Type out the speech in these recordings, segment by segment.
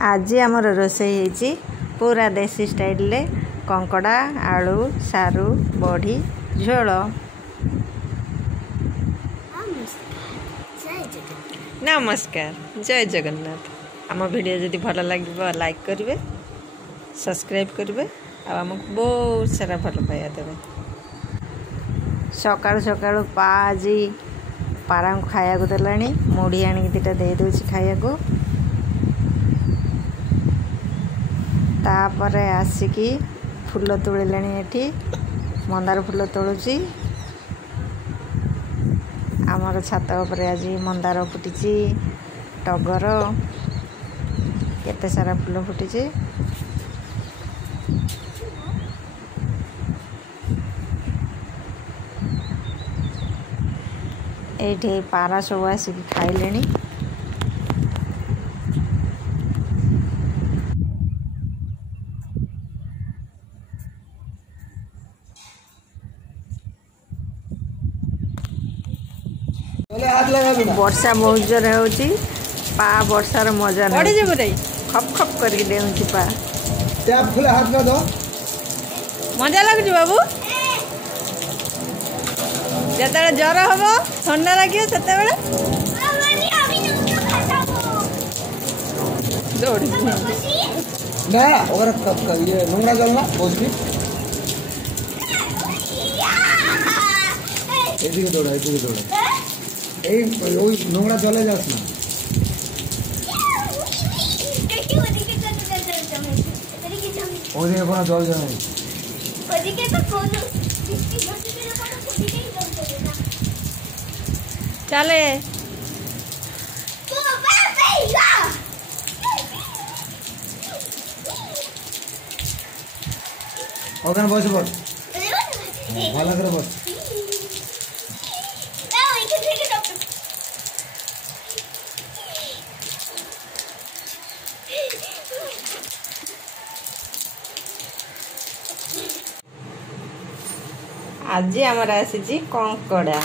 आज आमर रोसई पूरा देसी स्टाइल रे कंकड़ा आलू सारू बड़ी झोल। नमस्कार, जय जगन्नाथ। आम वीडियो जदि भल लगे लाइक करेंगे, सब्सक्राइब करेंगे, आमको बहुत सारा भल पाया देवे। सकाळु सकाळु पा आज पारा खाया देला, मुढ़ी आनिक दीटा दे दूची खाया को। तापरे आसिकी फूल तोड़िले, एठी मंदार फूल तोड़ुची। आमर छात उपरे आज मंदार फुटी, टगर केते सारा फूल फुटी। एठी पारा सब आसिकी खाइले। वर्षा बहुत जोर होची, पा वर्षार मजा नहीं खप खप करके देउची पा। टैप खुले हाथ में दो, मजा लगुची बाबू। जतबे ज्वर हबो ठंडा लागियो सेतेबेले दौड़ी ना और कब ये नोंगरा जलना बोझी एदिके दौड़ा ওই নোংরা জলে যাস না। ওদিকে কোনো জল যায় না, ওদিকে তো কোনো চলে। ওখানে বসে পড়, ভালো করে বস। आज आमर आसी कंकड़ा,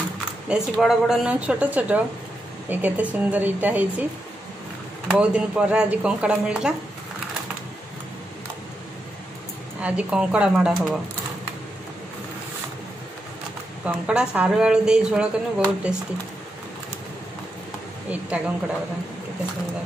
बेसी बड़ बड़ न छोट छोट। ये केते सुंदर इटा है, बहुत दिन पर आज कंकड़ा मिलला। आज कंकड़ा माड़ा हम, कंकड़ा सारू आलू दे झोल करने बहुत टेस्टी। इटा कंकड़ा वाला केते सुंदर।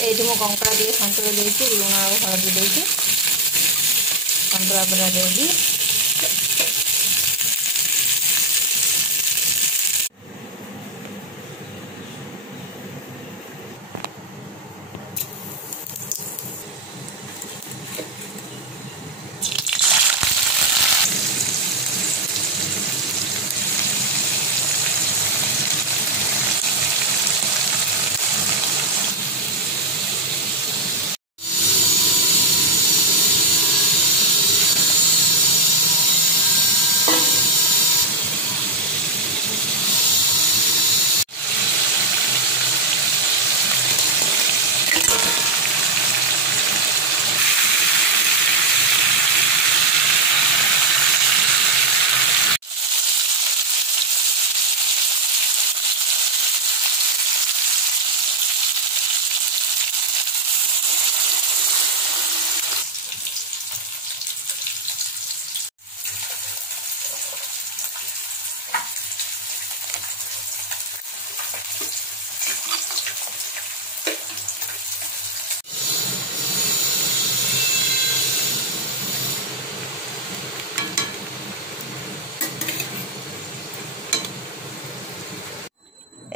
ये मो कंकड़ा दिए सन्तुला देती लुण और हलदी देती सन्तुला पूरा देगी।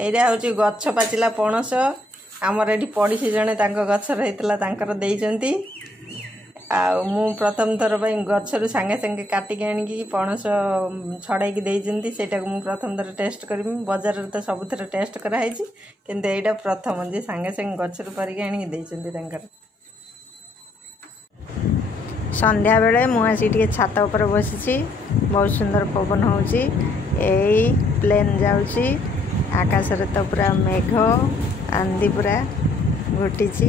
एटा हूँ गछ पाचिला पणस। आमर ये पड़ी जड़े गचर होता देती। मु प्रथम थर गचर सांगे सांगे काटिकी आनिकी पणस छड़ाई देती। सेटा मु प्रथम थर टेस्ट करी। बजार तो सब थर टेस्ट कराई, किंतु एटा प्रथम जे सांगे सांगे गचर परिकी आनिकी देती। संध्या बेले मुझे छात उपर बसी, बहुत सुंदर पवन हो प्लेन जाऊँगी। आकाश तो पूरा मेघ आंधी पूरा ଘୋଟିଛି।